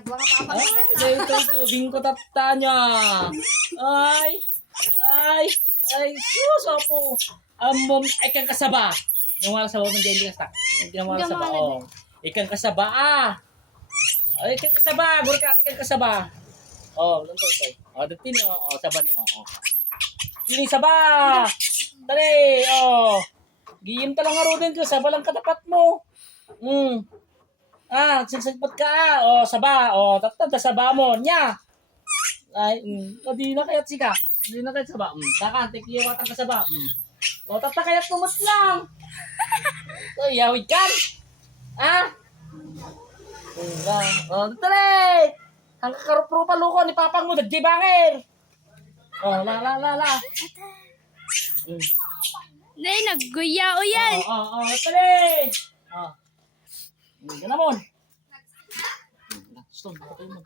Nagwa ka pa Ay, dito tubing ko tatanya. Ay, sus, opo. Mom, ikang kasaba. Yung mga kasaba mo dyan, hindi ka Yung mga kasaba, oh. Ikang kasaba, Ay, ikang kasaba. Gura ka, ikang kasaba. Oh, nung to. Oh, datin, saba niyo, Sini saba. Dali, Giyim talang arudin ko, saba lang katapat mo. Sinsagpat ka, saba, tatanda saba mo, nya. Ay, di na kayat sika. Di na kayat saba. Taka, tikiyo watang ka saba. Tata kayat kumot lang. Yawid kan. Tali. Ang kakarupro pa luko ni papang mo, dagdi bangir. La. Nay, nagguyao yan. Tali. Ganamon. Stop, patay mo.